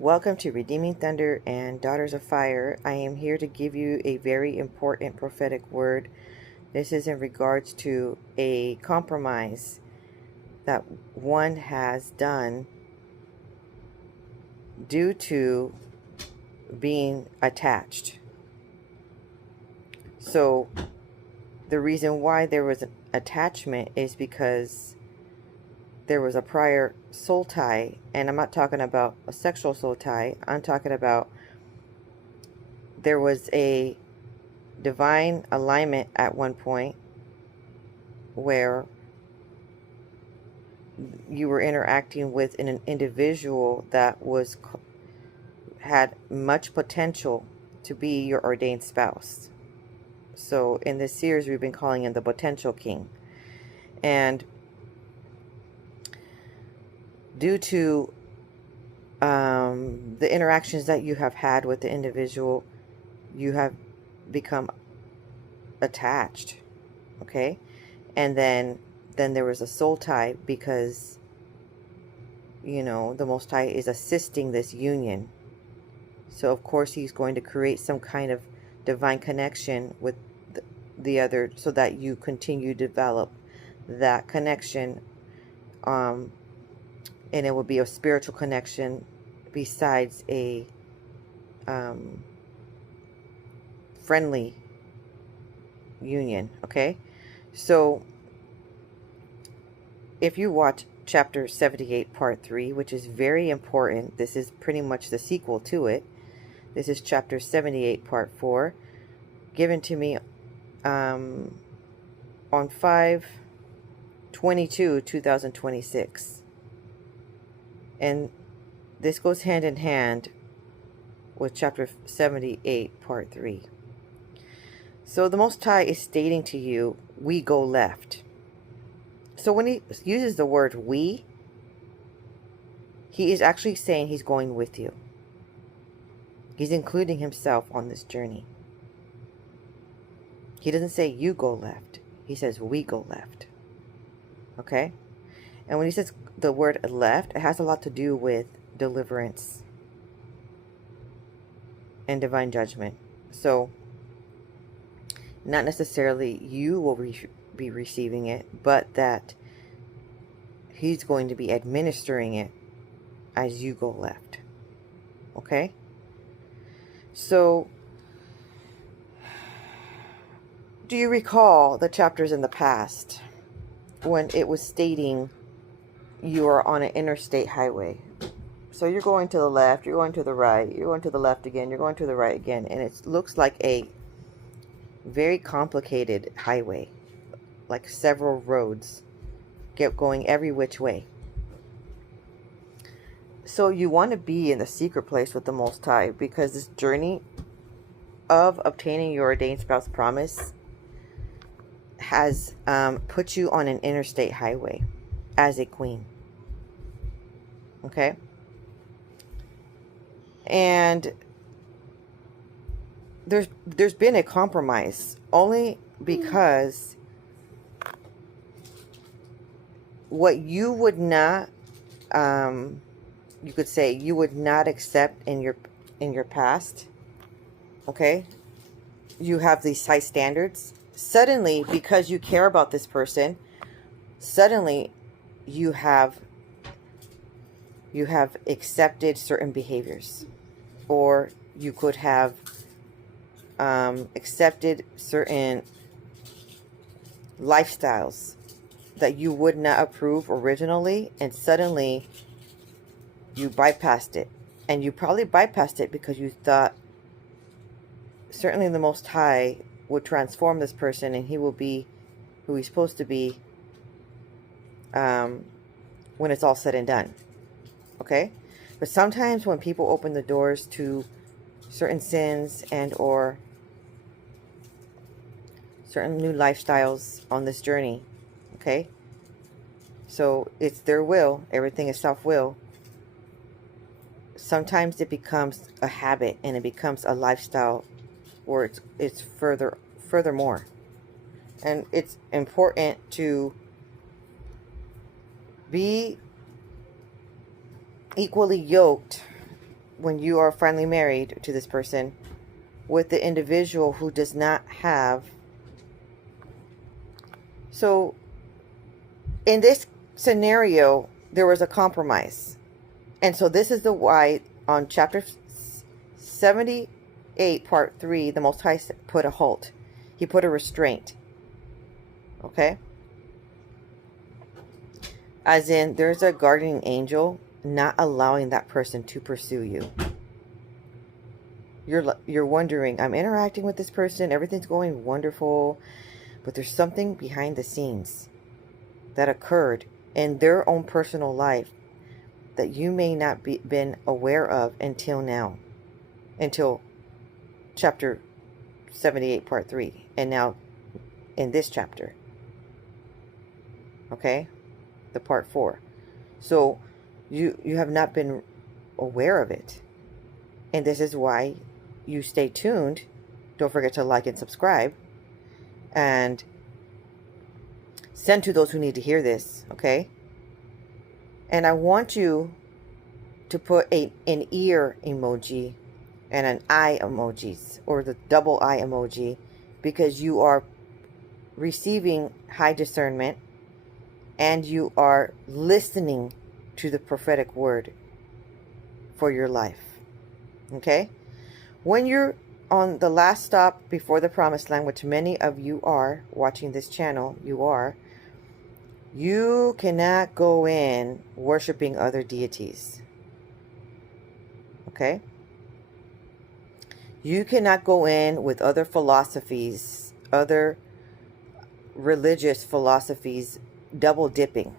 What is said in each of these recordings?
Welcome to Redeeming Thunder and Daughters of Fire. I am here to give you a very important prophetic word. This is in regards to a compromise that one has done due to being attached. So the reason why there was an attachment is because there was a prior soul tie, and I'm not talking about a sexual soul tie. I'm talking about there was a divine alignment at one point where you were interacting with an individual that had much potential to be your ordained spouse. So in this series, we've been calling him the potential king. And due to the interactions that you have had with the individual, you have become attached, okay? And then there was a soul tie because, the Most High is assisting this union. So of course he's going to create some kind of divine connection with the other so that you continue to develop that connection, and it will be a spiritual connection besides a friendly union, okay? So if you watch chapter 78 part 3, which is very important, this is pretty much the sequel to it. This is chapter 78 part 4, given to me on 5/22/2026. And this goes hand in hand with chapter 78 part 3. So the Most High is stating to you, we go left. So when he uses the word we, he is actually saying he's going with you. He's including himself on this journey. He doesn't say you go left. He says we go left. Okay? And when he says the word left, it has a lot to do with deliverance and divine judgment. So not necessarily you will be receiving it, but that he's going to be administering it as you go left. Okay? So do you recall the chapters in the past when it was stating you are on an interstate highway? So you're going to the left, you're going to the right, you're going to the left again, you're going to the right again, and it looks like a very complicated highway, like several roads going every which way. So you want to be in the secret place with the Most High, because this journey of obtaining your ordained spouse promise has put you on an interstate highway as a queen. Okay? And there's been a compromise only because what you would not, you could say you would not accept in your past, okay? You have these high standards. Suddenly, because you care about this person, suddenly you have accepted certain behaviors, or you could have accepted certain lifestyles that you would not approve originally, and suddenly you bypassed it. And you probably bypassed it because you thought certainly the Most High would transform this person and he will be who he's supposed to be when it's all said and done. Okay? But sometimes when people open the doors to certain sins and or certain new lifestyles on this journey, okay? So it's their will. Everything is self-will. Sometimes it becomes a habit and it becomes a lifestyle, or it's furthermore. And it's important to be equally yoked when you are finally married to this person, with the individual who does not have. So in this scenario, there was a compromise. And so this is the why on chapter 78, part 3, the Most High put a halt. He put a restraint. Okay? As in, there's a guardian angel not allowing that person to pursue you. You're wondering, I'm interacting with this person, everything's going wonderful, but there's something behind the scenes that occurred in their own personal life that you may not be been aware of until now, until chapter 78, part 3, and now in this chapter. Okay? The part 4. So you have not been aware of it. And this is why you stay tuned. Don't forget to like and subscribe. And send to those who need to hear this, okay? And I want you to put an ear emoji and an eye emojis, or the double eye emoji, because you are receiving high discernment and you are listening to the prophetic word for your life. Okay? When you're on the last stop before the promised land, which many of you are watching this channel, you cannot go in worshiping other deities. Okay? You cannot go in with other philosophies, other religious philosophies, double dipping.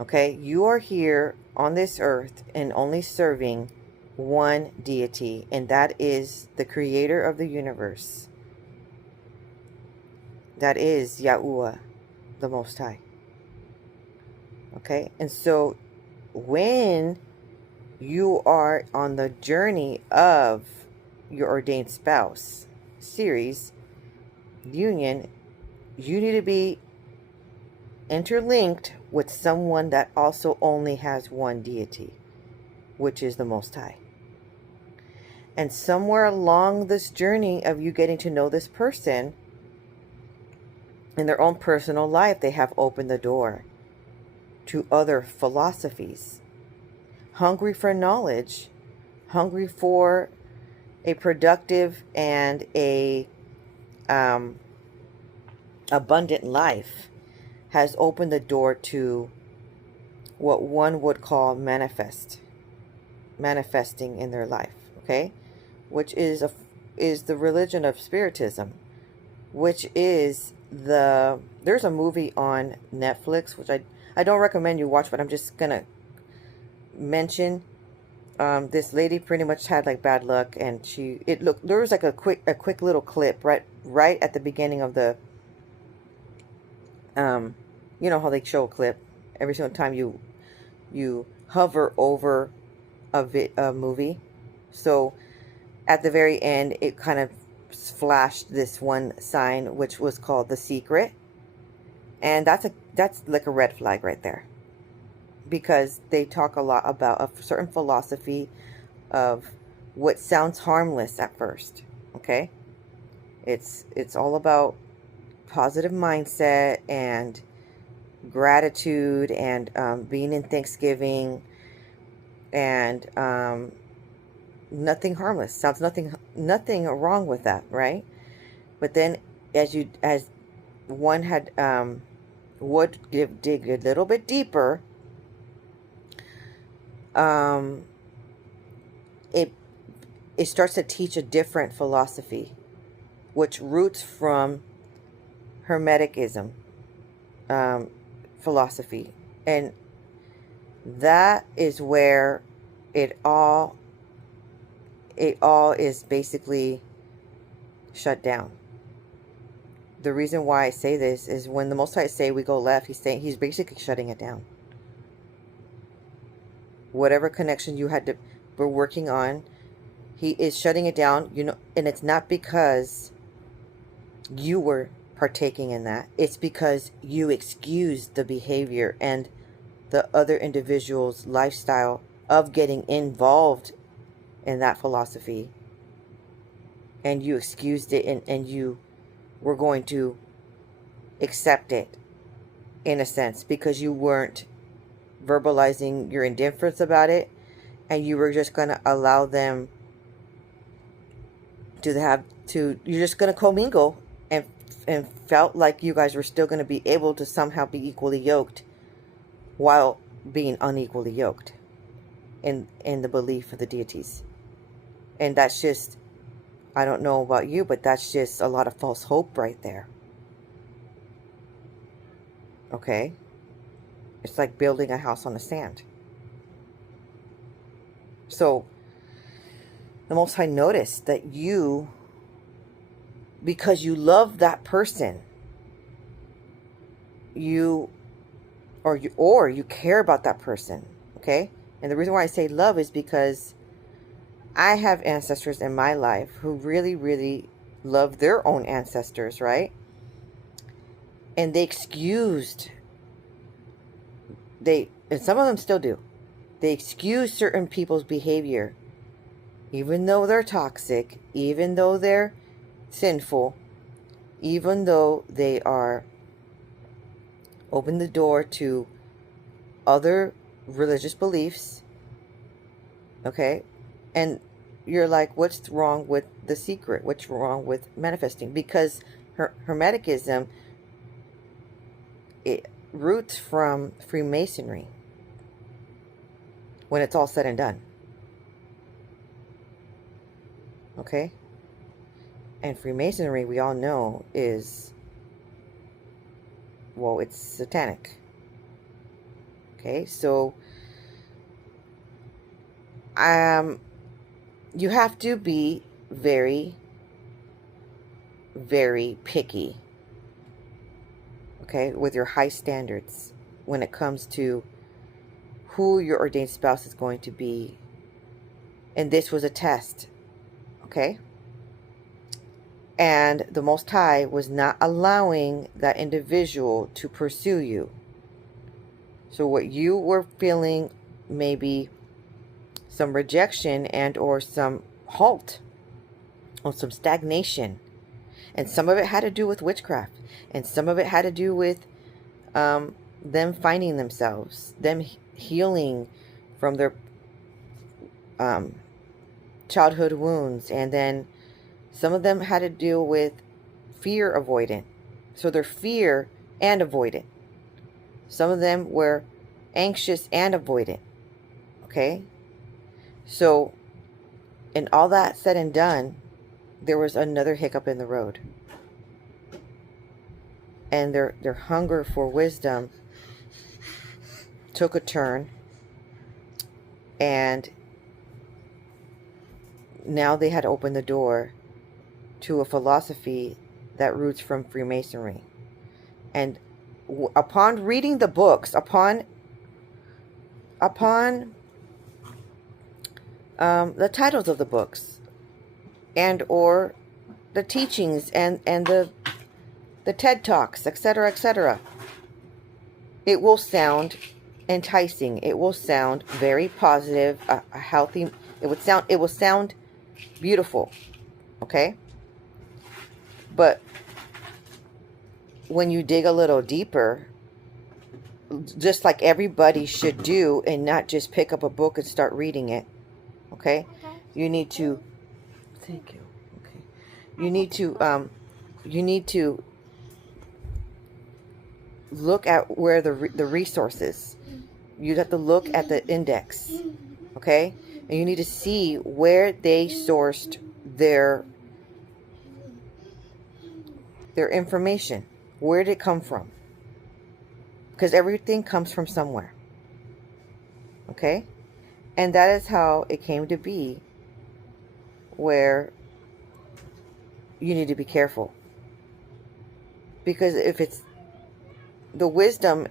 Okay? You are here on this earth and only serving one deity, and that is the creator of the universe. That is Yahuwah, the Most High. Okay? And so when you are on the journey of your ordained spouse series union, you need to be interlinked with someone that also only has one deity, which is the Most High. And somewhere along this journey of you getting to know this person, in their own personal life, they have opened the door to other philosophies. Hungry for knowledge, hungry for a productive and a abundant life, has opened the door to what one would call manifesting in their life. Okay? Which is the religion of Spiritism, which is there's a movie on Netflix, which I don't recommend you watch, but I'm just gonna mention. This lady pretty much had like bad luck, and there was like a quick little clip right at the beginning of the you know how they show a clip every single time you hover over a movie. So at the very end, it kind of flashed this one sign, which was called The Secret. And that's like a red flag right there. Because they talk a lot about a certain philosophy of what sounds harmless at first. Okay? It's all about positive mindset and gratitude and being in Thanksgiving and nothing harmless. Sounds nothing wrong with that, right? But then as one had would dig a little bit deeper, it starts to teach a different philosophy, which roots from Hermeticism philosophy, and that is where it all is basically shut down. The reason why I say this is when the Most High say we go left, he's basically shutting it down. Whatever connection you were working on, he is shutting it down. You know, and it's not because you were partaking in that. It's because you excused the behavior and the other individual's lifestyle of getting involved in that philosophy, and you excused it, and you were going to accept it in a sense because you weren't verbalizing your indifference about it, and you were just going to allow them you're just going to commingle, and felt like you guys were still going to be able to somehow be equally yoked while being unequally yoked in the belief of the deities. And that's just, I don't know about you, but that's just a lot of false hope right there. Okay? It's like building a house on the sand. So the Most High noticed that you, because you love that person, you care about that person, okay? And the reason why I say love is because I have ancestors in my life who really, really love their own ancestors, right? And and some of them still do. They excuse certain people's behavior, even though they're toxic, even though they're sinful, even though they are open the door to other religious beliefs, okay? And you're like, what's wrong with the secret? What's wrong with manifesting? Because Hermeticism, it roots from Freemasonry when it's all said and done. Okay? And Freemasonry, we all know, is, well, it's satanic. Okay? So, you have to be very, very picky, okay, with your high standards when it comes to who your ordained spouse is going to be. And this was a test, okay? And the Most High was not allowing that individual to pursue you. So what you were feeling, maybe some rejection and or some halt or some stagnation, and some of it had to do with witchcraft, and some of it had to do with them finding themselves, them healing from their childhood wounds, and then some of them had to deal with fear avoidant, so they're fear and avoidant. Some of them were anxious and avoidant, okay? So, and all that said and done, there was another hiccup in the road. And their hunger for wisdom took a turn. And now they had opened the door to a philosophy that roots from Freemasonry. And upon reading the books, upon the titles of the books, and or the teachings and the TED Talks, etc., it will sound enticing. It will sound very positive, a healthy. It will sound beautiful, okay? But when you dig a little deeper, just like everybody should do, and not just pick up a book and start reading it, okay? You need to. Thank you. Okay. You need to look at where the resources. You have to look at the index, okay? And you need to see where they sourced their information. Where did it come from? Because everything comes from somewhere, okay? And that is how it came to be, where you need to be careful. Because if it's the wisdom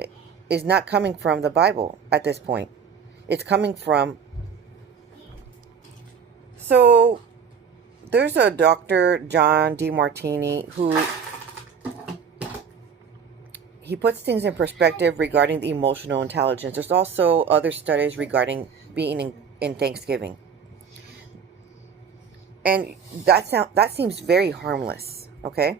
is not coming from the Bible at this point. It's coming from... So, there's a Dr. John DeMartini who... he puts things in perspective regarding the emotional intelligence. There's also other studies regarding being in Thanksgiving. And that seems very harmless, okay?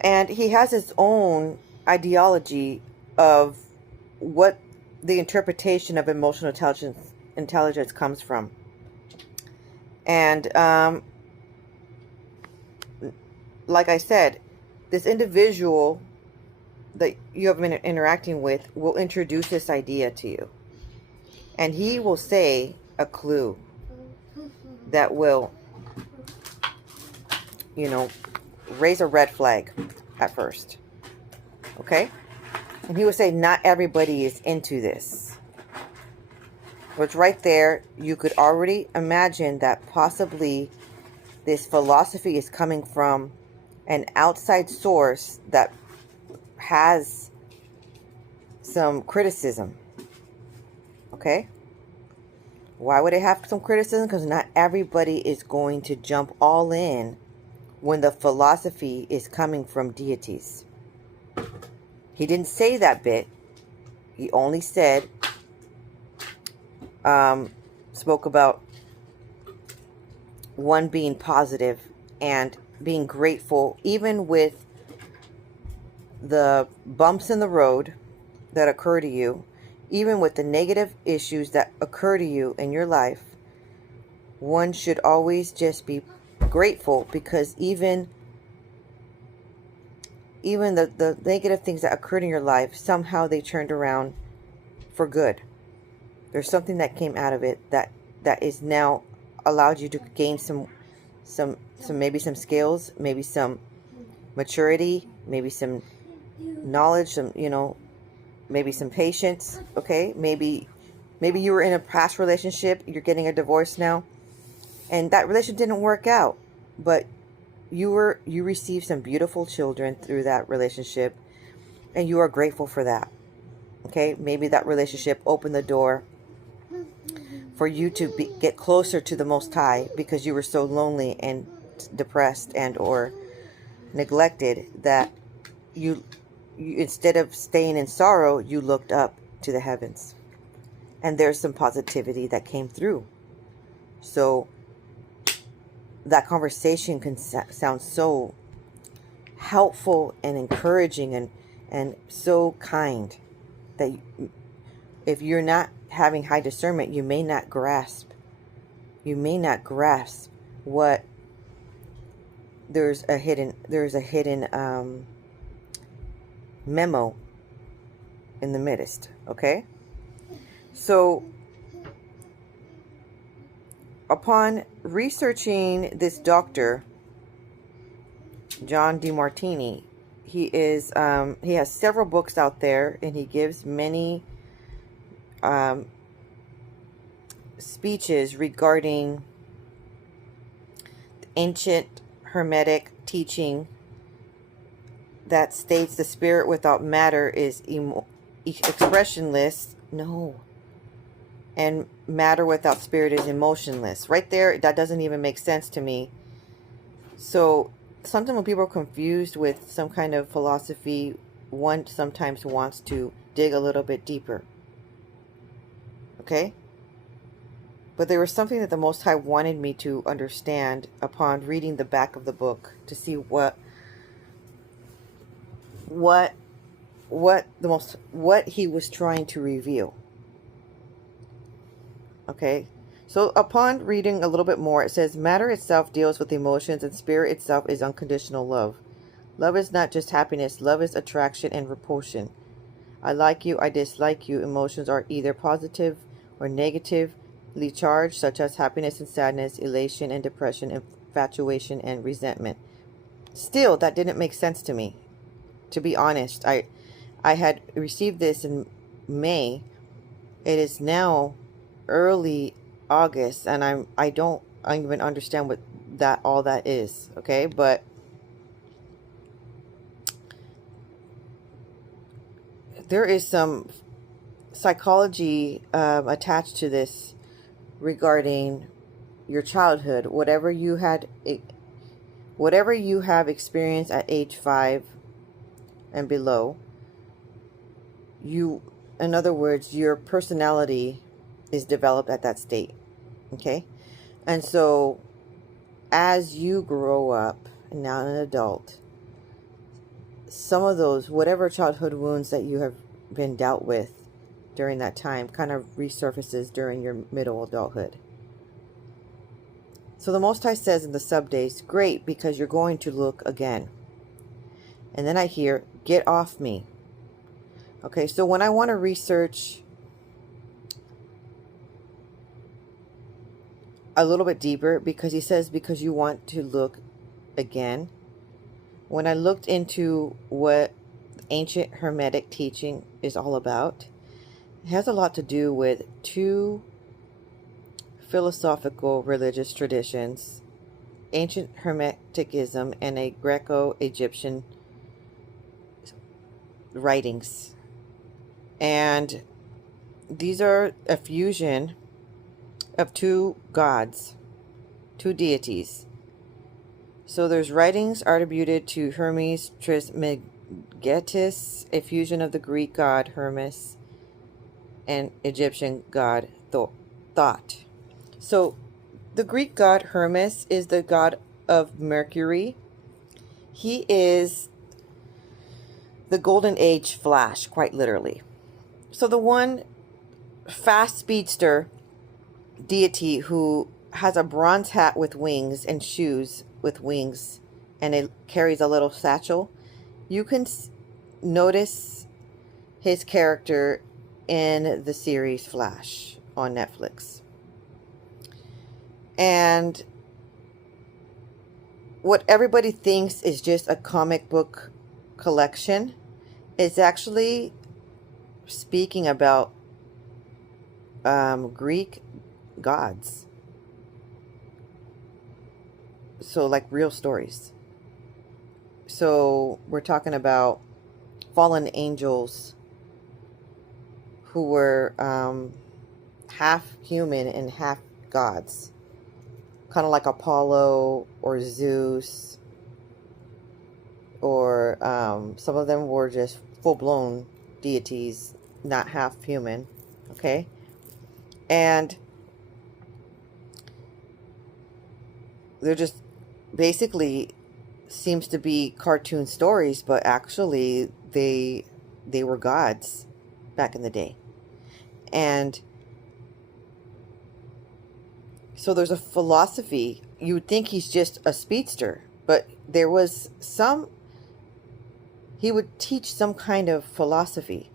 And he has his own ideology of what the interpretation of emotional intelligence comes from. And like I said, this individual that you have been interacting with will introduce this idea to you. And he will say a clue that will, raise a red flag at first. Okay? And he will say, not everybody is into this. Which right there, you could already imagine that possibly this philosophy is coming from an outside source that has some criticism. Okay? Why would it have some criticism? Because not everybody is going to jump all in when the philosophy is coming from deities. He didn't say that bit. He only said, spoke about one being positive and being grateful, even with the bumps in the road that occur to you, even with the negative issues that occur to you in your life. One should always just be grateful, because even the negative things that occurred in your life, somehow they turned around for good. There's something that came out of it that is now allowed you to gain some maybe some skills, maybe some maturity, maybe some knowledge, some maybe some patience. Okay, maybe you were in a past relationship, you're getting a divorce now, and that relationship didn't work out, but you received some beautiful children through that relationship, and you are grateful for that. Okay, maybe that relationship opened the door for you to get closer to the Most High, because you were so lonely and depressed and or neglected that you instead of staying in sorrow, you looked up to the heavens, and there's some positivity that came through. So that conversation can sound so helpful and encouraging and so kind that if you're not having high discernment, you may not grasp what there's a hidden memo in the midst. Okay, so upon researching this doctor, John DeMartini, he has several books out there, and he gives many speeches regarding ancient Hermetic teaching that states the spirit without matter is expressionless. No. And matter without spirit is emotionless. Right there, that doesn't even make sense to me. So sometimes when people are confused with some kind of philosophy, one sometimes wants to dig a little bit deeper. Okay? But there was something that the Most High wanted me to understand upon reading the back of the book, to see what he was trying to reveal. Okay, so upon reading a little bit more, it says, matter itself deals with emotions, and spirit itself is unconditional love. Love is not just happiness. Love is attraction and repulsion. I like you, I dislike you. Emotions are either positive or negatively charged, such as happiness and sadness, elation and depression, infatuation and resentment. Still, that didn't make sense to me. To be honest, I had received this in May. It is now early August, and I don't even understand what all that is. Okay, but there is some psychology attached to this regarding your childhood. Whatever you have experienced at age 5 and below, you In other words, your personality is developed at that state. Okay? And so as you grow up, and now an adult, some of those, whatever childhood wounds that you have been dealt with during that time, kind of resurfaces during your middle adulthood. So the Most High says in the sub-days, great, because you're going to look again. And then I hear, get off me. Okay, so when I want to research a little bit deeper, because he says, because you want to look again. When I looked into what ancient Hermetic teaching is all about, it has a lot to do with two philosophical religious traditions, ancient Hermeticism and a Greco-Egyptian writings. And these are a fusion of two gods, two deities. So there's writings attributed to Hermes Trismegistus, a fusion of the Greek god Hermes and Egyptian god Thought. So the Greek god Hermes is the god of Mercury. He is the golden age flash, quite literally. So the one fast speedster deity who has a bronze hat with wings and shoes with wings, and it carries a little satchel, you can notice his character in the series Flash on Netflix. And what everybody thinks is just a comic book collection is actually speaking about Greek gods. So like real stories. So we're talking about fallen angels who were half human and half gods. Kind of like Apollo or Zeus, or some of them were just full-blown deities, not half human. Okay? And they're just basically seems to be cartoon stories, but actually they were gods back in the day. And so there's a philosophy. You would think he's just a speedster, but there was he would teach some kind of philosophy.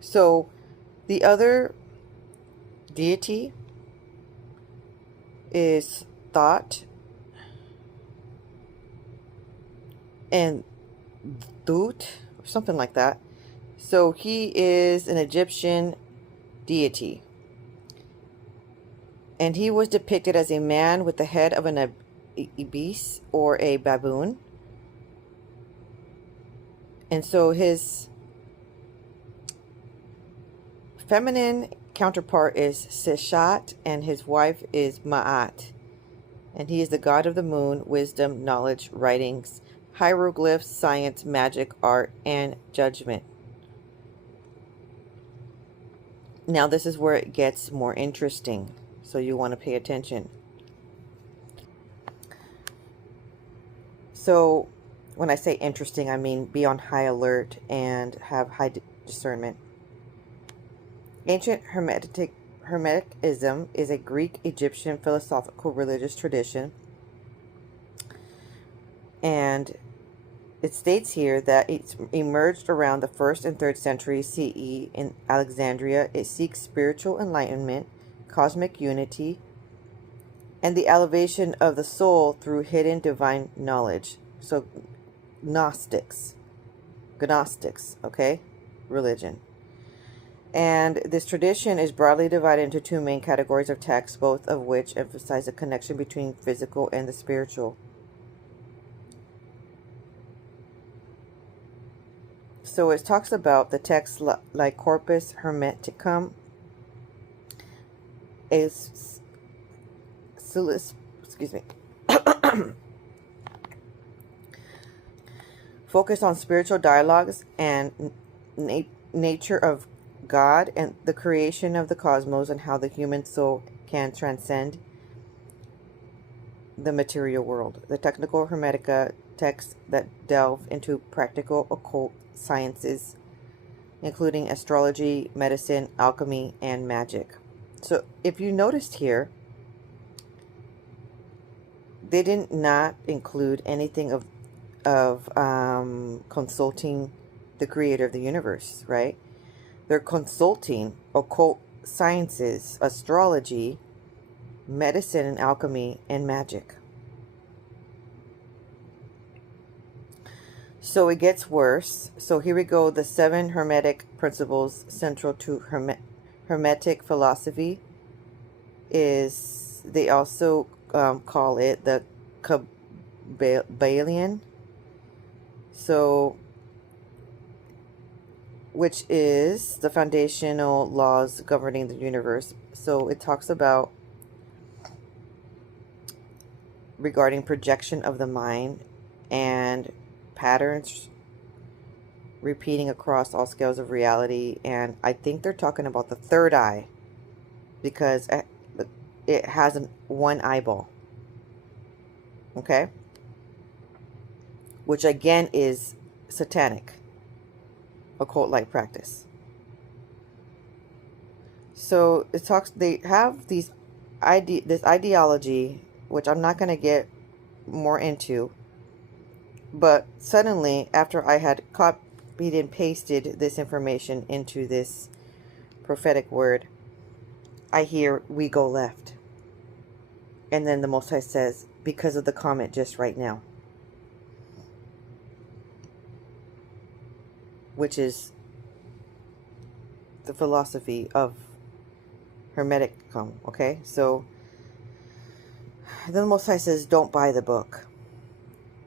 So the other deity is Thought and Thut, or something like that. So he is an Egyptian deity. And he was depicted as a man with the head of an ibis or a baboon. And so his feminine counterpart is Seshat, and his wife is Ma'at. And he is the god of the moon, wisdom, knowledge, writings, hieroglyphs, science, magic, art, and judgment. Now this is where it gets more interesting, so you want to pay attention. So when I say interesting, I mean be on high alert and have high discernment. Ancient Hermeticism is a Greek-Egyptian philosophical religious tradition. And it states here that it emerged around the 1st and 3rd century CE in Alexandria. It seeks spiritual enlightenment, cosmic unity, and the elevation of the soul through hidden divine knowledge. So Gnostics, okay, religion. And this tradition is broadly divided into two main categories of texts, both of which emphasize a connection between physical and the spiritual. So it talks about the text like Corpus Hermeticum, focus on spiritual dialogues and nature of God and the creation of the cosmos and how the human soul can transcend the material world. The technical Hermetica texts that delve into practical occult sciences, including astrology, medicine, alchemy, and magic. So if you noticed here, they did not include anything of consulting the creator of the universe, right? They're consulting occult sciences, astrology, medicine and alchemy, and magic. So it gets worse. So here we go. The 7 Hermetic principles central to Hermetic philosophy is, they also call it the Kabbalion. So, which is the foundational laws governing the universe. So it talks about regarding projection of the mind and patterns repeating across all scales of reality. And I think they're talking about the third eye, because it has one eyeball. Okay? Which again is satanic, occult-like practice. So it talks, they have this ideology, which I'm not going to get more into, but suddenly after I had copied and pasted this information into this prophetic word, I hear "we go left," and then the Most High says, because of the comment just right now, which is the philosophy of Hermeticum. Okay, so then the Most High says, don't buy the book.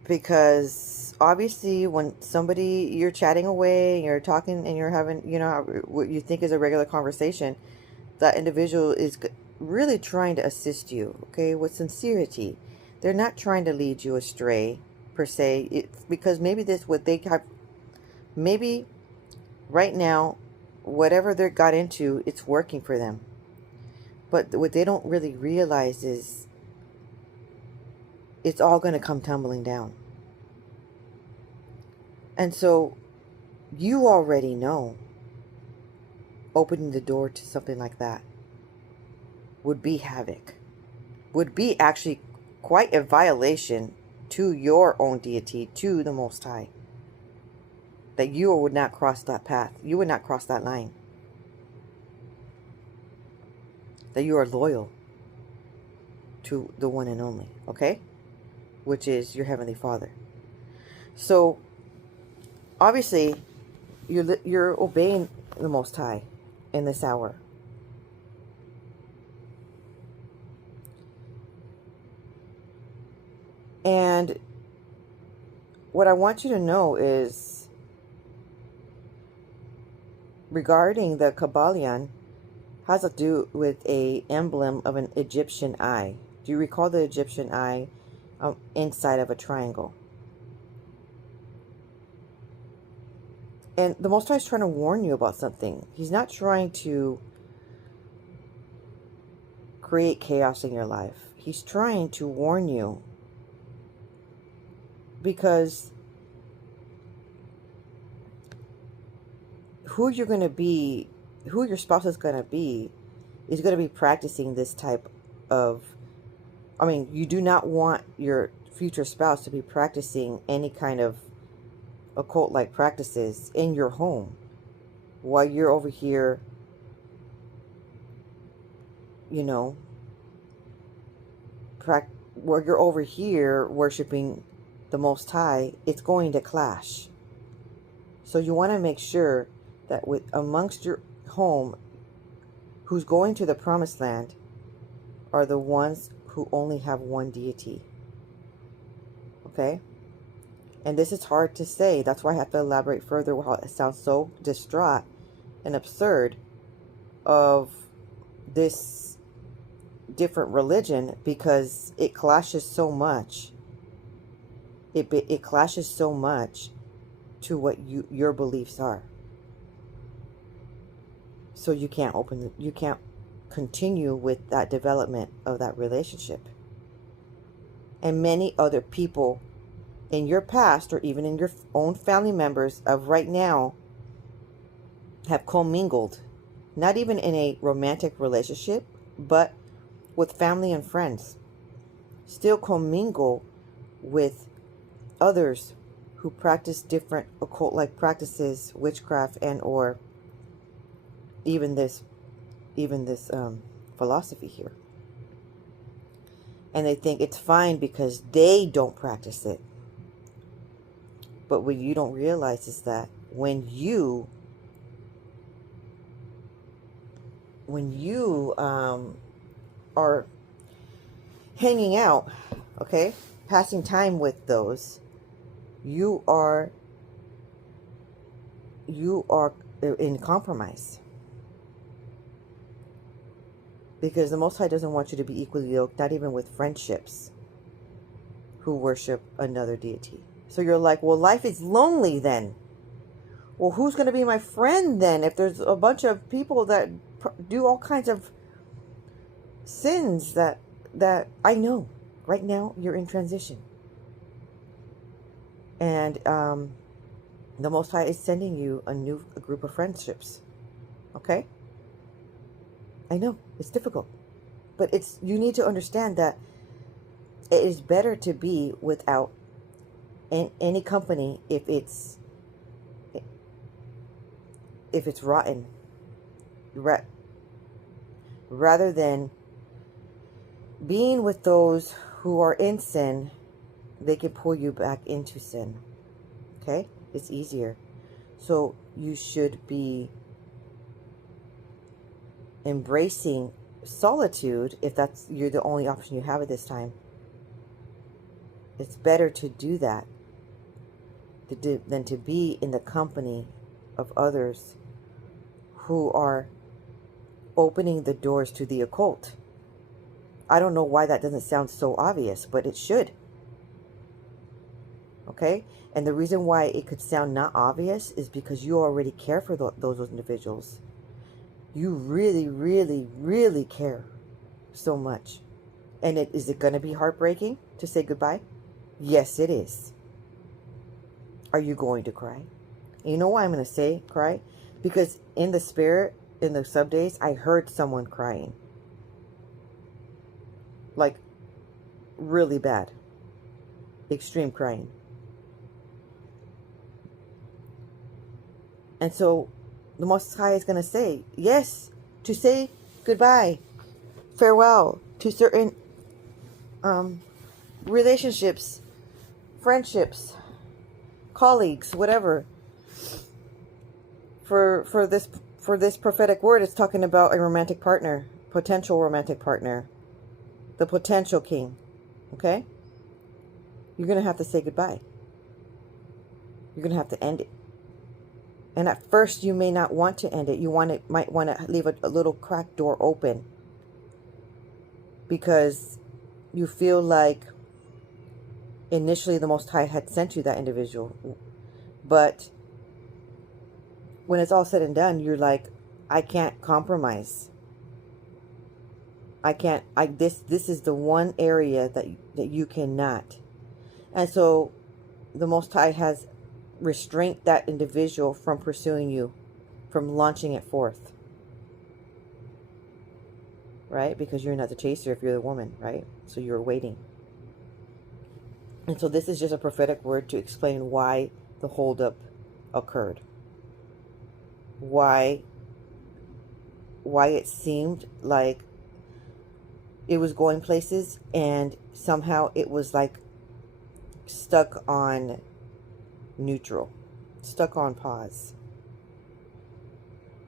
Because obviously when somebody, you're chatting away, you're talking and you're having, what you think is a regular conversation, that individual is really trying to assist you, okay, with sincerity. They're not trying to lead you astray, per se. It's because maybe what they have, maybe right now, whatever they got into, it's working for them. But what they don't really realize is it's all going to come tumbling down. And so you already know opening the door to something like that would be havoc, would be actually quite a violation to your own deity, to the Most High, that you would not cross that path, you would not cross that line, that you are loyal to the one and only, okay, which is your Heavenly Father. So obviously you're obeying the Most High in this hour. And what I want you to know is, regarding the Kabbalion, has to do with a emblem of an Egyptian eye. Do you recall the Egyptian eye inside of a triangle? And the Most High is trying to warn you about something. He's not trying to create chaos in your life. He's trying to warn you, because who you're going to be, who your spouse is going to be practicing this type of, you do not want your future spouse to be practicing any kind of occult-like practices in your home while you're over here, while you're over here worshiping the Most High. It's going to clash. So you want to make sure that amongst your home, who's going to the promised land are the ones who only have one deity. Okay? And this is hard to say. That's why I have to elaborate further how it sounds so distraught and absurd of this different religion, because it clashes so much. It clashes so much to what your beliefs are. So you can't continue with that development of that relationship. And many other people in your past, or even in your own family members of right now, have commingled, not even in a romantic relationship, but with family and friends, still commingle with others who practice different occult-like practices, witchcraft, and or even this philosophy here. And they think it's fine because they don't practice it. But what you don't realize is that when you are hanging out, okay, passing time with those, you are in compromise. Because the Most High doesn't want you to be equally yoked, not even with friendships who worship another deity. So you're like, well, life is lonely then. Well, who's going to be my friend then if there's a bunch of people that do all kinds of sins that I know? Right now, you're in transition. And the Most High is sending you a group of friendships. Okay? I know, it's difficult. But you need to understand that it is better to be without any company if it's rotten, rather than being with those who are in sin. They can pull you back into sin. Okay? It's easier. So you should be embracing solitude if you're the only option you have at this time. It's better to do that than to be in the company of others who are opening the doors to the occult. I don't know why that doesn't sound so obvious, but it should. Okay? And the reason why it could sound not obvious is because you already care for those individuals. You really, really, really care so much. And is it going to be heartbreaking to say goodbye? Yes, it is. Are you going to cry? And you know why I'm going to say cry? Because in the spirit, in the sub days, I heard someone crying. Like, really bad. Extreme crying. And so, the Most High is going to say, yes, to say goodbye, farewell to certain relationships, friendships, colleagues, whatever. For this prophetic word, it's talking about a romantic partner, potential romantic partner, the potential king. Okay? You're going to have to say goodbye. You're going to have to end it. And at first, you may not want to end it. You might want to leave a little cracked door open, because you feel like initially the Most High had sent you that individual. But when it's all said and done, you're like, I can't compromise. I can't. This is the one area that you cannot. And so the Most High has restrained that individual from pursuing you, from launching it forth. Right? Because you're not the chaser if you're the woman, right? So you're waiting. And so this is just a prophetic word to explain why the holdup occurred. Why it seemed like it was going places and somehow it was like stuck on neutral, stuck on pause.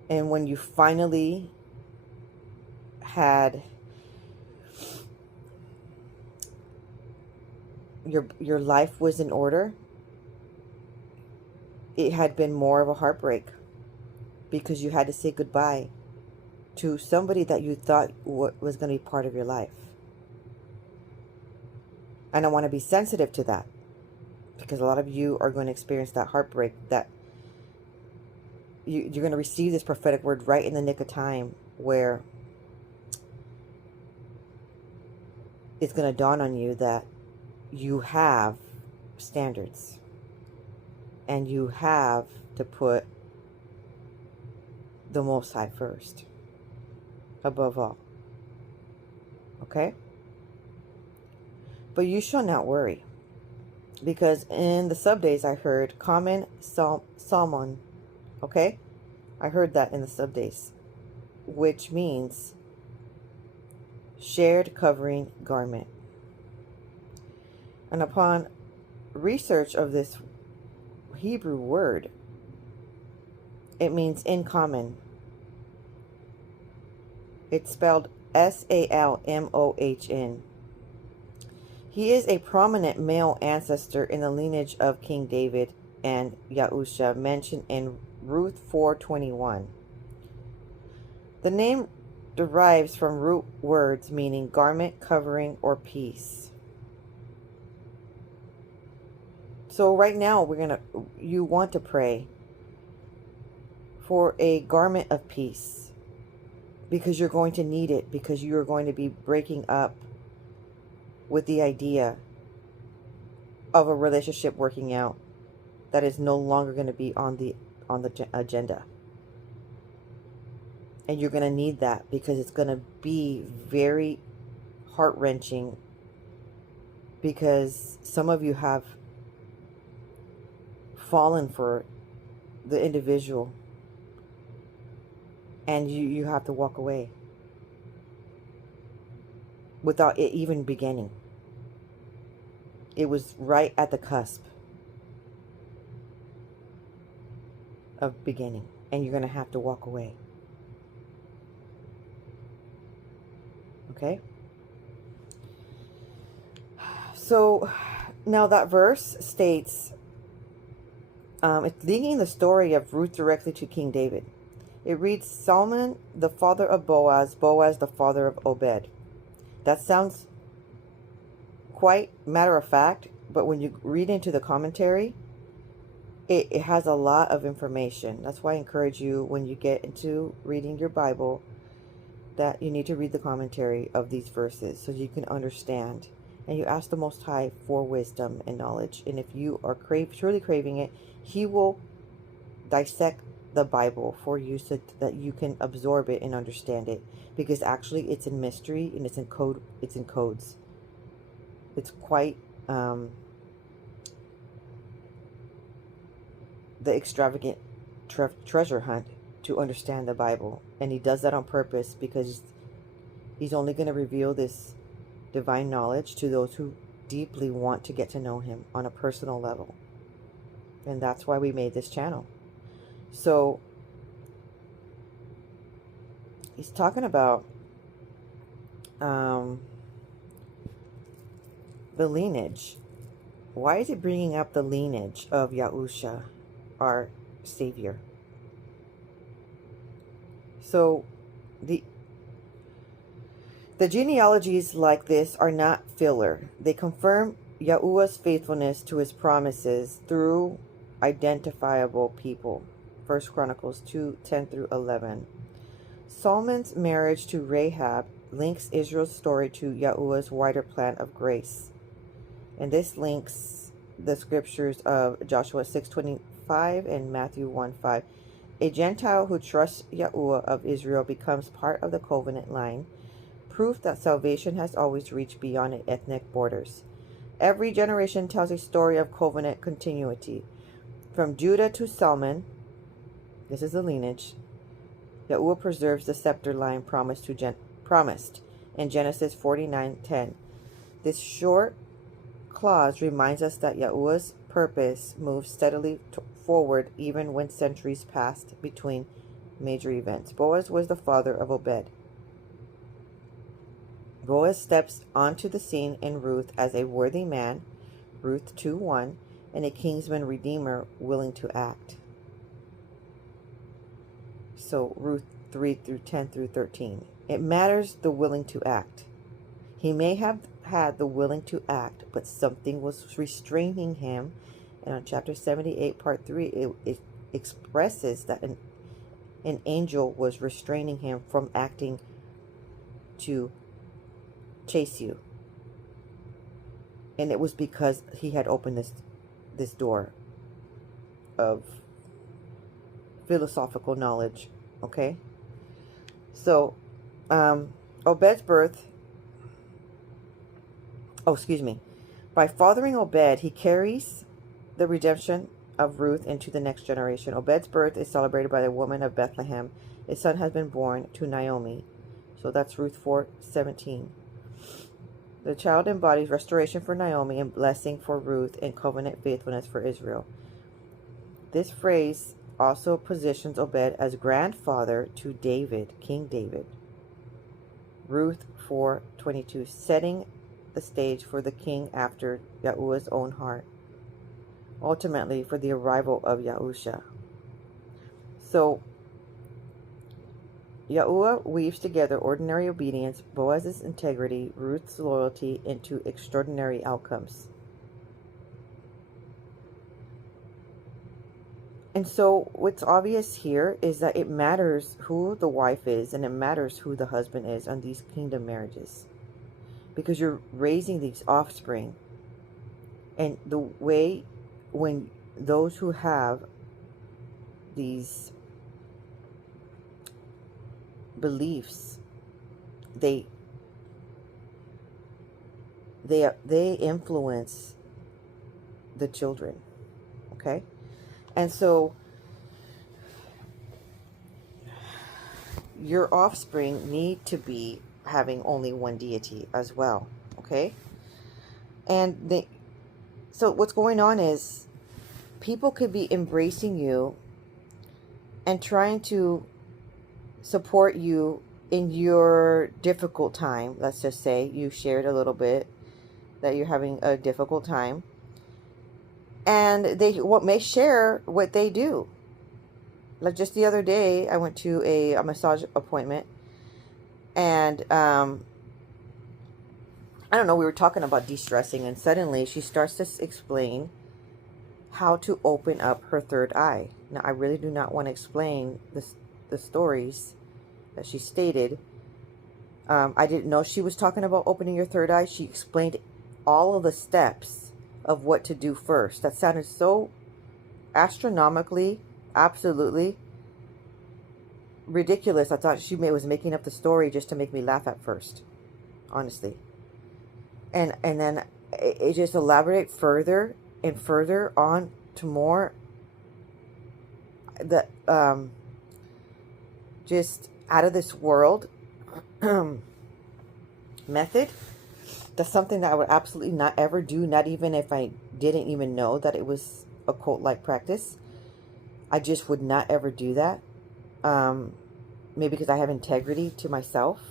And when you finally had your life was in order, it had been more of a heartbreak, because you had to say goodbye to somebody that you thought was going to be part of your life. And I want to be sensitive to that, because a lot of you are going to experience that heartbreak, that you're going to receive this prophetic word right in the nick of time, where it's going to dawn on you that you have standards and you have to put the Most High first, above all. Okay? But you shall not worry, because in the sub days I heard common salmon. Okay? I heard that in the sub days, which means shared covering garment. And upon research of this Hebrew word, it means in common. It's spelled Salmohn. He is a prominent male ancestor in the lineage of King David and Yahusha, mentioned in Ruth 4:21. The name derives from root words meaning garment, covering, or peace. So right now you want to pray for a garment of peace, because you're going to need it, because you're going to be breaking up with the idea of a relationship working out that is no longer going to be on the agenda. And you're going to need that, because it's going to be very heart-wrenching, because some of you have fallen for the individual, and you have to walk away without it even beginning. It was right at the cusp of beginning, and you're going to have to walk away. Okay? So now that verse states, it's linking the story of Ruth directly to King David. It reads, Solomon, the father of Boaz, Boaz, the father of Obed. That sounds quite matter of fact, but when you read into the commentary, it has a lot of information. That's why I encourage you, when you get into reading your Bible, that you need to read the commentary of these verses so you can understand. And you ask the Most High for wisdom and knowledge. And if you are truly craving it, He will dissect the Bible for you so that you can absorb it and understand it. Because actually it's in mystery and it's in code. It's in codes. It's quite the extravagant treasure hunt to understand the Bible. And He does that on purpose, because He's only going to reveal this divine knowledge to those who deeply want to get to know Him on a personal level. And that's why we made this channel. So he's talking about the lineage. Why is it bringing up the lineage of Yahusha, our Savior? So the genealogies like this are not filler. They confirm Yahuwah's faithfulness to His promises through identifiable people. 1 Chronicles 2:10-11. Solomon's marriage to Rahab links Israel's story to Yahuwah's wider plan of grace. And this links the scriptures of Joshua 6:25 and Matthew 1:5. A Gentile who trusts Yahuwah of Israel becomes part of the covenant line, proof that salvation has always reached beyond ethnic borders. Every generation tells a story of covenant continuity. From Judah to Solomon, this is the lineage, Yahuwah preserves the scepter line promised in Genesis 49:10. This short clause reminds us that Yahuwah's purpose moves steadily forward even when centuries passed between major events. Boaz was the father of Obed. Boaz steps onto the scene in Ruth as a worthy man, Ruth 2:1, and a kinsman redeemer willing to act. So Ruth 3:10-13. It matters the willing to act. He may have had the willing to act, but something was restraining him. And on chapter 78, part 3, it expresses that an angel was restraining him from acting to chase you. And it was because he had opened this door of philosophical knowledge. Okay? So, Obed's birth, by fathering Obed, he carries the redemption of Ruth into the next generation. Obed's birth is celebrated by the woman of Bethlehem. A son has been born to Naomi. So that's Ruth 4:17. The child embodies restoration for Naomi and blessing for Ruth and covenant faithfulness for Israel. This phrase also positions Obed as grandfather to David, King David. Ruth 4:22, setting the stage for the king after Yahuwah's own heart, ultimately for the arrival of Yahusha. So Yahuwah weaves together ordinary obedience, Boaz's integrity, Ruth's loyalty into extraordinary outcomes. And so what's obvious here is that it matters who the wife is and it matters who the husband is on these kingdom marriages. Because you're raising these offspring. And the way when those who have these beliefs, they influence the children. Okay? And so your offspring need to be having only one deity as well. Okay? And so what's going on is people could be embracing you and trying to support you in your difficult time. Let's just say you shared a little bit that you're having a difficult time. And they may share what they do. Like just the other day, I went to a massage appointment. And I don't know, we were talking about de-stressing. And suddenly she starts to explain how to open up her third eye. Now, I really do not want to explain the stories that she stated. I didn't know she was talking about opening your third eye. She explained all of the steps of what to do first. That sounded so astronomically, absolutely ridiculous. I thought she was making up the story just to make me laugh at first, honestly. And then it just elaborated further and further on to more the just out of this world method. That's something that I would absolutely not ever do, not even if I didn't even know that it was a cult-like practice. I just would not ever do that. Maybe because I have integrity to myself.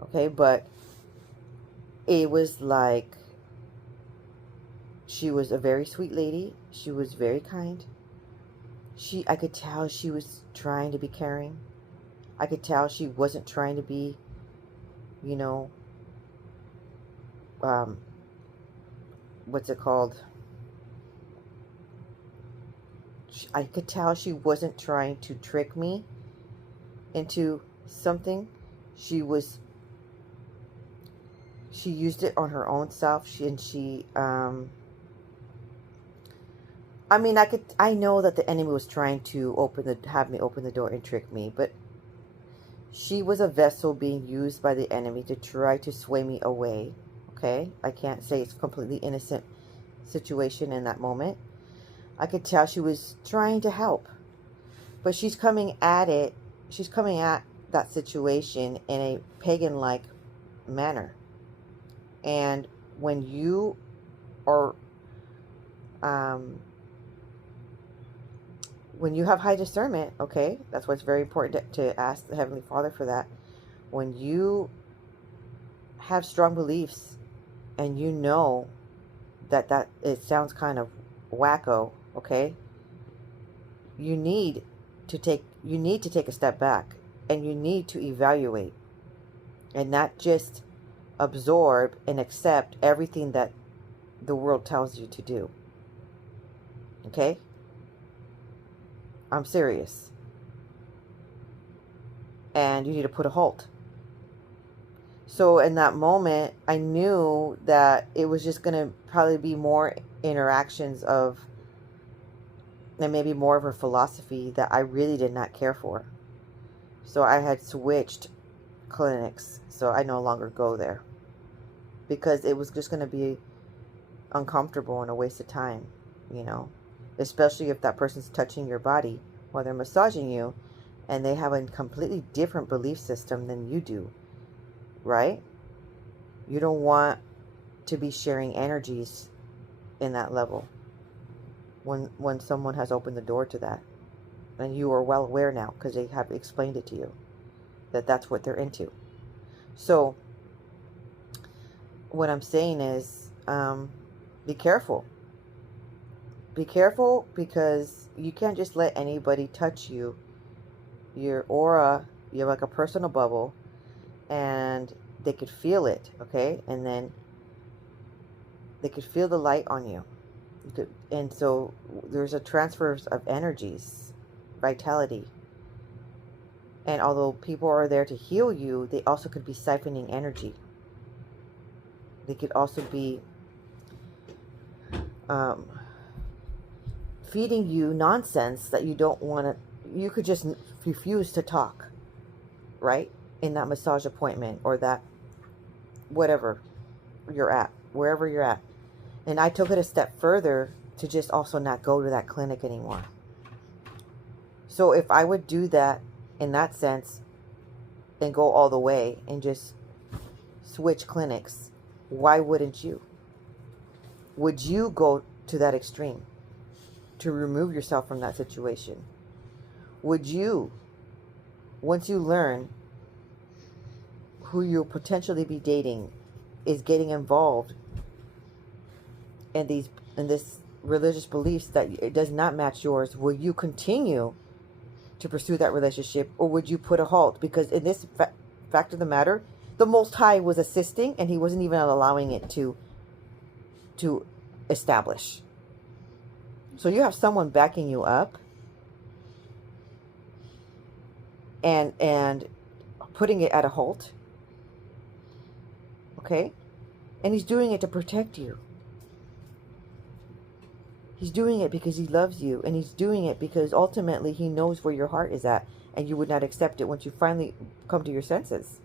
Okay, but it was like, she was a very sweet lady. She was very kind. I could tell she was trying to be caring. I could tell she wasn't trying to be, you know, what's it called? I could tell she wasn't trying to trick me into something. She used it on her own self. I know that the enemy was trying to have me open the door and trick me, but she was a vessel being used by the enemy to try to sway me away. Okay? I can't say it's a completely innocent situation in that moment. I could tell she was trying to help, but she's coming at that situation in a pagan-like manner. And when you are when you have high discernment, okay, that's why it's very important to ask the Heavenly Father for that. When you have strong beliefs and you know that it sounds kind of wacko, okay, you need to take a step back and you need to evaluate and not just absorb and accept everything that the world tells you to do. Okay? I'm serious. and you need to put a halt. So in that moment, I knew that it was just going to probably be more interactions of, and maybe more of a philosophy that I really did not care for. So I had switched clinics, so I no longer go there, because it was just going to be uncomfortable and a waste of time, especially if that person's touching your body while they're massaging you and they have a completely different belief system than you do, right? You don't want to be sharing energies in that level when someone has opened the door to that, and you are well aware now because they have explained it to you that that's what they're into. So what I'm saying is, be careful. Be careful, because you can't just let anybody touch you. Your aura, you're like a personal bubble, and they could feel it, okay? And then they could feel the light on you. And so there's a transfer of energies, vitality. And although people are there to heal you, they also could be siphoning energy. They could also be feeding you nonsense that you don't want to. You could just refuse to talk, right? In that massage appointment, or that whatever you're at, wherever you're at. And I took it a step further to just also not go to that clinic anymore. So if I would do that in that sense and go all the way and just switch clinics, why wouldn't you? Would you go to that extreme to remove yourself from that situation? Would you, once you learn who you'll potentially be dating is getting involved in this religious beliefs that it does not match yours, will you continue to pursue that relationship, or would you put a halt? Because in this fact of the matter, the Most High was assisting, and he wasn't even allowing it to establish. So you have someone backing you up and putting it at a halt, okay? And he's doing it to protect you. He's doing it because he loves you, and he's doing it because ultimately he knows where your heart is at, and you would not accept it once you finally come to your senses.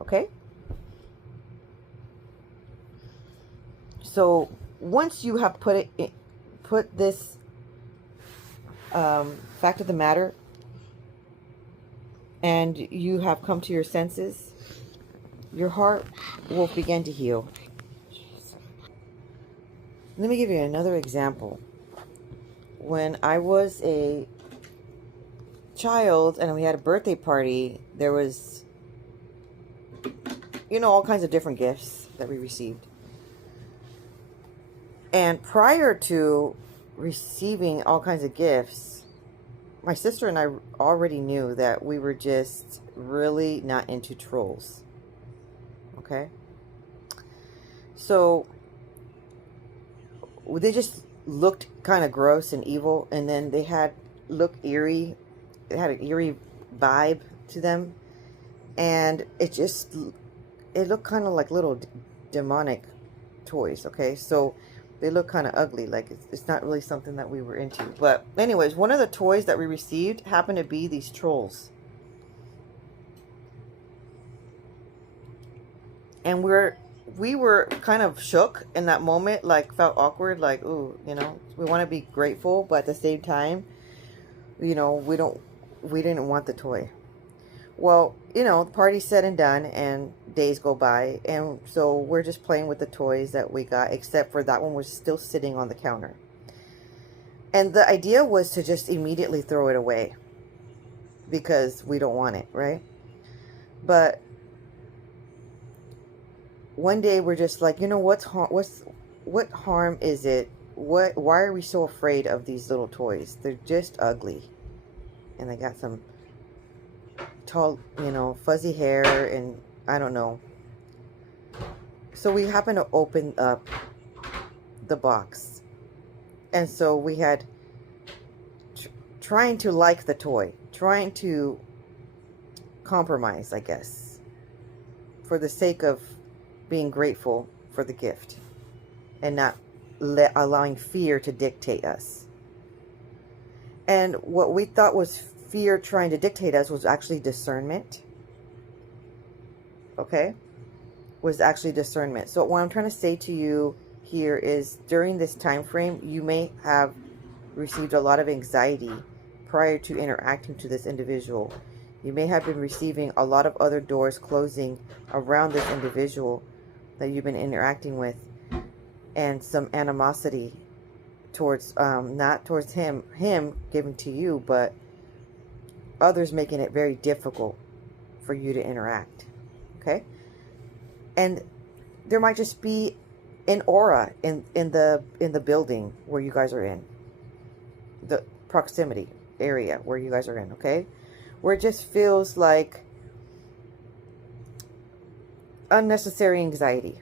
Okay? So once you have put this fact of the matter, and you have come to your senses, your heart will begin to heal. Let me give you another example. When I was a child and we had a birthday party, there was, all kinds of different gifts that we received. And prior to receiving all kinds of gifts, my sister and I already knew that we were just really not into trolls. Okay? So they just looked kind of gross and evil, and then they looked eerie. It had an eerie vibe to them, and it looked kind of like little demonic toys. Okay, so they look kind of ugly, like it's not really something that we were into. But anyways, one of the toys that we received happened to be these trolls, and we were kind of shook in that moment, like felt awkward, like, ooh, we want to be grateful, but at the same time, we didn't want the toy. Well, the party's said and done, and days go by, and so we're just playing with the toys that we got, except for that one was still sitting on the counter. And the idea was to just immediately throw it away because we don't want it, right? But one day we're just like, what harm is it? Why are we so afraid of these little toys? They're just ugly. And they got some tall, fuzzy hair, and I don't know. So we happened to open up the box. And so we had trying to like the toy, trying to compromise, I guess, for the sake of being grateful for the gift and not allowing fear to dictate us. And what we thought was fear trying to dictate us was actually discernment. Okay? Was actually discernment. So what I'm trying to say to you here is, during this time frame, you may have received a lot of anxiety prior to interacting to this individual. You may have been receiving a lot of other doors closing around this individual that you've been interacting with, and some animosity towards, not towards him giving to you, but others making it very difficult for you to interact. Okay? And there might just be an aura in the building where you guys are in, the proximity area where you guys are in, okay? Where it just feels like unnecessary anxiety.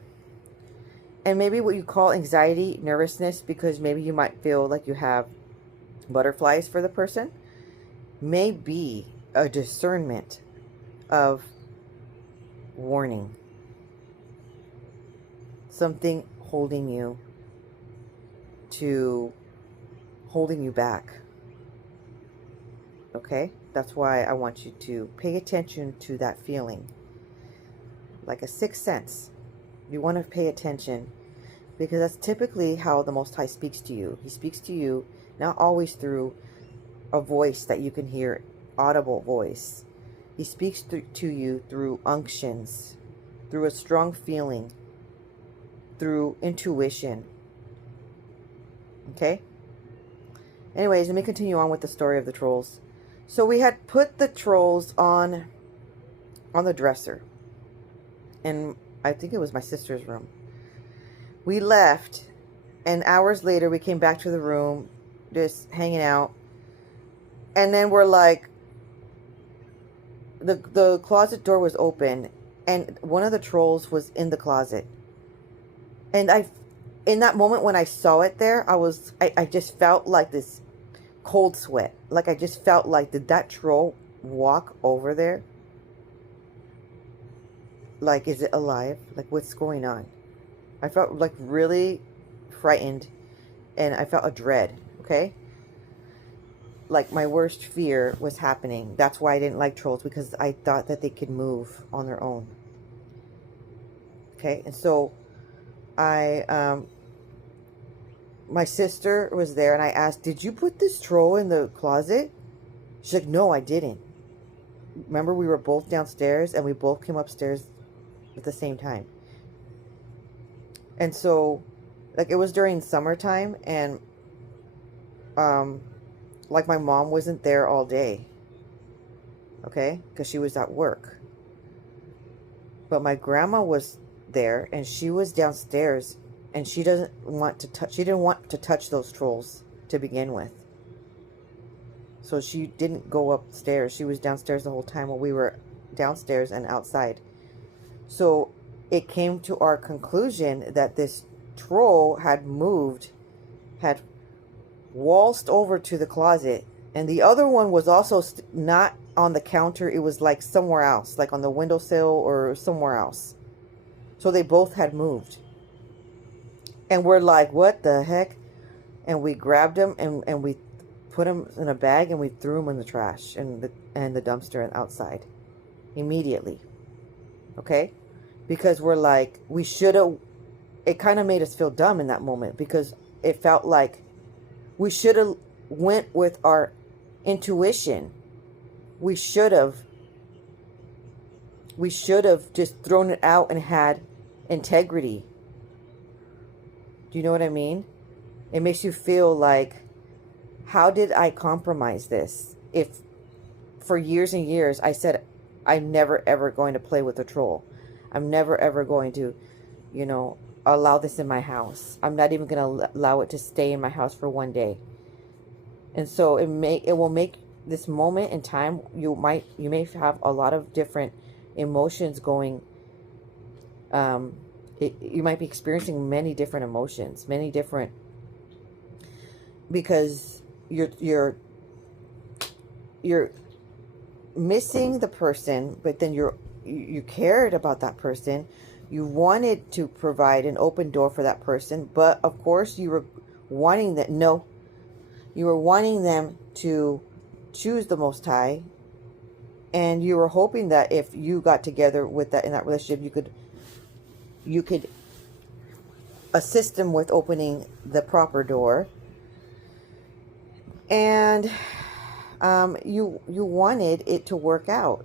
And maybe what you call anxiety, nervousness, because maybe you might feel like you have butterflies for the person, may be a discernment of warning. Something holding you back. Okay? That's why I want you to pay attention to that feeling. Like a sixth sense. You want to pay attention, because that's typically how the Most High speaks to you. He speaks to you not always through a voice that you can hear, audible voice. He speaks to you through unctions, through a strong feeling, through intuition. Okay? Anyways, let me continue on with the story of the trolls. So we had put the trolls on the dresser. And I think it was my sister's room. We left, and hours later we came back to the room, just hanging out. And then we're like, the closet door was open, and one of the trolls was in the closet. And in that moment when I saw it there, I just felt like this cold sweat. Like I just felt like, did that troll walk over there? Like, is it alive? Like, what's going on? I felt like really frightened, and I felt a dread, okay? Like my worst fear was happening. That's why I didn't like trolls, because I thought that they could move on their own. Okay, and so my sister was there, and I asked, did you put this troll in the closet? She's like, no, I didn't. Remember, we were both downstairs, and we both came upstairs at the same time. And so, like, it was during summertime, and like, my mom wasn't there all day, okay, because she was at work. But my grandma was there, and she was downstairs, and she didn't want to touch those trolls to begin with. So she didn't go upstairs. She was downstairs the whole time while we were downstairs and outside. So it came to our conclusion that this troll had moved, had waltzed over to the closet, and the other one was also not on the counter. It was like somewhere else, like on the windowsill or somewhere else. So they both had moved. And we're like, what the heck? And we grabbed them, and we put them in a bag, and we threw them in the trash and the dumpster outside immediately. Okay? Because we're like, we should have, it kind of made us feel dumb in that moment, because it felt like we should have went with our intuition. We should have just thrown it out and had integrity. Do you know what I mean? It makes you feel like, how did I compromise this? If for years and years I said, I'm never ever going to play with a troll. I'm never ever going to, allow this in my house. I'm not even going to allow it to stay in my house for one day. And so it will make this moment in time, you may have a lot of different emotions going. You might be experiencing many different emotions, because you're you're missing the person, but then you cared about that person. You wanted to provide an open door for that person, but of course you were wanting that. No, you were wanting them to choose the Most High, and you were hoping that if you got together with that in that relationship, you could assist them with opening the proper door, and you wanted it to work out,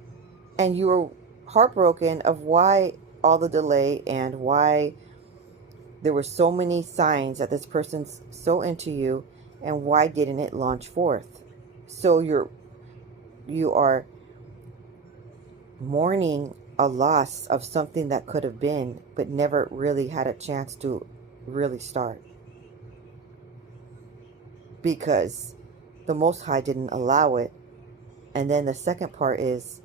and you were heartbroken of why all the delay and why there were so many signs that this person's so into you, and why didn't it launch forth. So you are mourning a loss of something that could have been, but never really had a chance to really start, because the Most High didn't allow it. And then the second part is,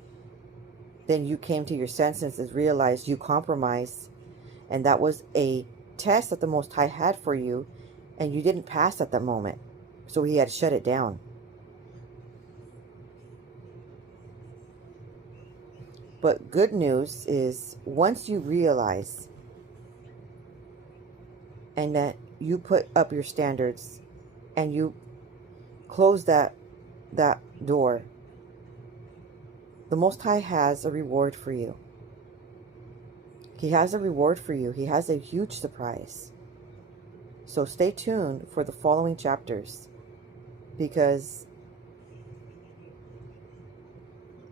then you came to your senses and realized you compromised, and that was a test that the Most High had for you, and you didn't pass at that moment, so he had to shut it down. But good news is, once you realize and that you put up your standards and you close that door, the Most High has a reward for you. He has a reward for you. He has a huge surprise. So stay tuned for the following chapters, because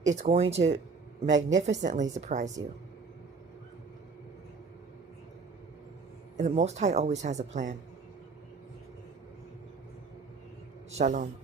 it's going to magnificently surprise you. And the Most High always has a plan. Shalom.